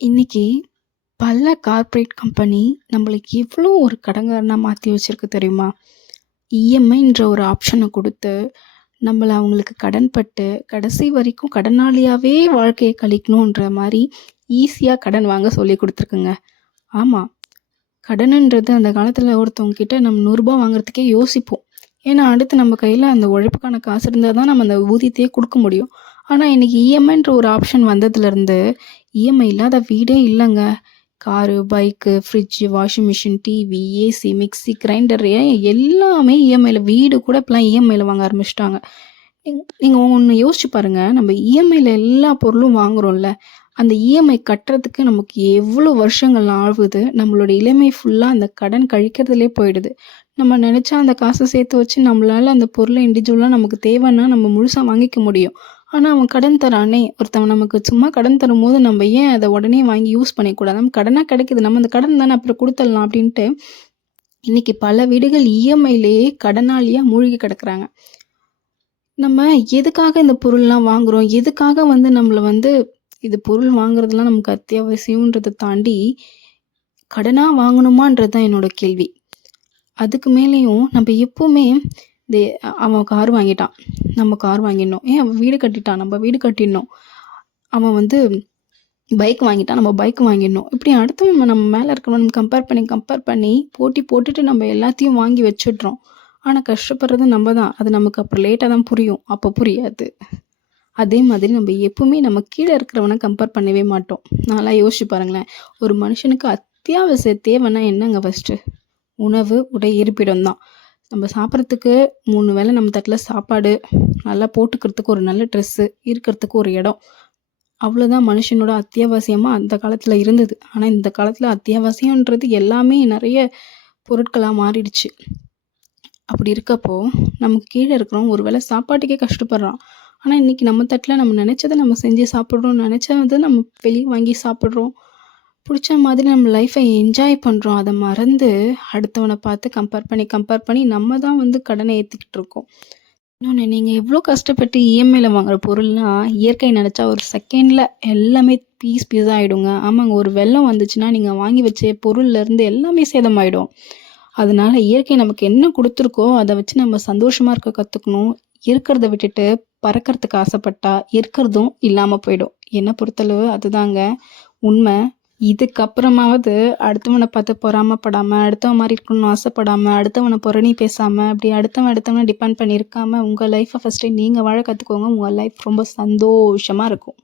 இன்னைக்கு பல corporate company நம்மளுக்கு எவ்வளோ ஒரு கடங்காரனா மாற்றி வச்சிருக்கு தெரியுமா? இஎம்ஐன்ற ஒரு ஆப்ஷனை கொடுத்து நம்மளை அவங்களுக்கு கடன் பட்டு கடைசி வரைக்கும் கடனாளியாகவே வாழ்க்கையை கழிக்கணுன்ற மாதிரி ஈஸியாக கடன் வாங்க சொல்லி கொடுத்துருக்குங்க. ஆமாம், கடனுன்றது அந்த காலத்தில் ஒருத்தவங்க கிட்ட நம்ம 100 ரூபாய் வாங்குறதுக்கே யோசிப்போம். ஏன்னா அடுத்து நம்ம கையில் அந்த உழைப்புக்கான காசு இருந்தால் தான் நம்ம அந்த ஊதியத்தையே கொடுக்க முடியும். ஆனால் இன்னைக்கு இஎம்ஐன்ற ஒரு ஆப்ஷன் வந்ததுலேருந்து இஎம்ஐ இல்லாத வீடே இல்லைங்க. Car, bike, fridge, washing machine, TV, AC, mixie, grinder எல்லாமே இஎம்ஐயில். வீடு கூட இப்போலாம் இஎம்ஐயில் வாங்க ஆரம்பிச்சிட்டாங்க. நீங்கள் ஒன்று யோசிச்சு பாருங்கள், நம்ம இஎம்ஐயில் எல்லா பொருளும் வாங்குகிறோம்ல, அந்த இஎம்ஐ கட்டுறதுக்கு நமக்கு எவ்வளோ வருஷங்கள் ஆகுது. நம்மளோட இளமை ஃபுல்லாக அந்த கடன் கழிக்கிறதுலே போயிடுது. நம்ம நினச்சா அந்த காசை சேர்த்து வச்சு நம்மளால் அந்த பொருளை இண்டிவிஜுவலாக நமக்கு தேவைன்னா நம்ம முழுசாக வாங்கிக்க முடியும். ஆனால் அவன் கடன் தரானே, ஒருத்தவன் நமக்கு சும்மா கடன் தரும்போது நம்ம ஏன் அதை உடனே வாங்கி யூஸ் பண்ணிக்கூடாது? நம்ம கடனாக கிடைக்குது, நம்ம அந்த கடன் தானே அப்புறம் கொடுத்துடலாம் அப்படின்ட்டு இன்னைக்கு பல வீடுகள் இஎம்ஐலேயே கடனாளியாக மூழ்கி கிடக்குறாங்க. நம்ம எதுக்காக இந்த பொருள்லாம் வாங்குகிறோம்? எதுக்காக நம்மளை இது பொருள் வாங்குறதுலாம் நமக்கு அத்தியாவசியன்றதை தாண்டி கடனாக வாங்கணுமான்றது தான் என்னோட கேள்வி. அதுக்கு மேலேயும் நம்ம எப்போவுமே அவன் கார் வாங்கிட்டான், நம்ம கார் வாங்கிடணும். அவன் வீடு கட்டிட்டான், நம்ம வீடு கட்டிடணும். அவன் பைக் வாங்கிட்டான், நம்ம பைக் வாங்கிடணும். இப்படி அடுத்தவன் நம்ம மேலே இருக்கணும் கம்பேர் பண்ணி போட்டி போட்டுட்டு நம்ம எல்லாத்தையும் வாங்கி வச்சிடுறோம். ஆனால் கஷ்டப்படுறது நம்ம தான். அது நமக்கு அப்புறம் லேட்டாக தான் புரியும், அப்போ புரியாது. அதே மாதிரி நம்ம எப்பவுமே நம்ம கீழே இருக்கிறவனை கம்பேர் பண்ணவே மாட்டோம். நான்லாம் யோசிச்சு பாருங்களேன், ஒரு மனுஷனுக்கு அத்தியாவசிய தேவைன்னா என்னங்க? ஃபஸ்ட்டு உணவு, உடை, இருப்பிடம் தான். நம்ம சாப்பிட்றதுக்கு 3 வேளை நம்ம தட்டில் சாப்பாடு, நல்லா போட்டுக்கிறதுக்கு ஒரு நல்ல ட்ரெஸ்ஸு, இருக்கிறதுக்கு ஒரு இடம், அவ்வளோதான் மனுஷனோட அத்தியாவசியமாக அந்த காலத்தில் இருந்தது. ஆனால் இந்த காலத்தில் அத்தியாவசியன்றது எல்லாமே நிறைய பொருட்களாக மாறிடுச்சு. அப்படி இருக்கப்போ நமக்கு கீழே இருக்கிறோம் ஒரு வேளை சாப்பாட்டுக்கே கஷ்டப்படுறான். ஆனால் இன்றைக்கி நம்ம தட்டில் நம்ம நினச்சதை நம்ம செஞ்சு சாப்பிட்றோம், நினச்சதை நம்ம வெளியே வாங்கி சாப்பிட்றோம், பிடிச்ச மாதிரி நம்ம லைஃப்பை என்ஜாய் பண்ணுறோம். அதை மறந்து அடுத்தவனை பார்த்து கம்பேர் பண்ணி நம்ம தான் கடனை ஏற்றிக்கிட்டு இருக்கோம். இன்னொன்று, நீங்கள் எவ்வளோ கஷ்டப்பட்டு இஎம்ஐயில் வாங்குகிற பொருள்னால் இயற்கை நினச்சா ஒரு செகண்டில் எல்லாமே பீஸாக ஆகிடுங்க. ஆமாங்க, ஒரு வெள்ளம் வந்துச்சுன்னா நீங்கள் வாங்கி வச்ச பொருள்லேருந்து எல்லாமே சேதமாயிடும். அதனால இயற்கை நமக்கு என்ன கொடுத்துருக்கோ அதை வச்சு நம்ம சந்தோஷமாக இருக்க கற்றுக்கணும். இருக்கிறத விட்டுட்டு பறக்கிறதுக்கு ஆசைப்பட்டா இருக்கிறதும் இல்லாமல் போயிடும். என்னை பொறுத்தளவு அதுதாங்க உண்மை. இதுக்கப்புறமாவது அடுத்தவனை பார்த்து பொறாமப்படாமல், அடுத்தவன் மாதிரி இருக்கணும்னு ஆசைப்படாமல், அடுத்தவனை புரணி பேசாமல், அப்படி அடுத்தவனை டிபெண்ட் பண்ணி இருக்காமல் உங்கள் லைஃப்பை ஃபஸ்ட்டு நீங்கள் வாழ கற்றுக்கோங்க. உங்கள் லைஃப் ரொம்ப சந்தோஷமாக இருக்கும்.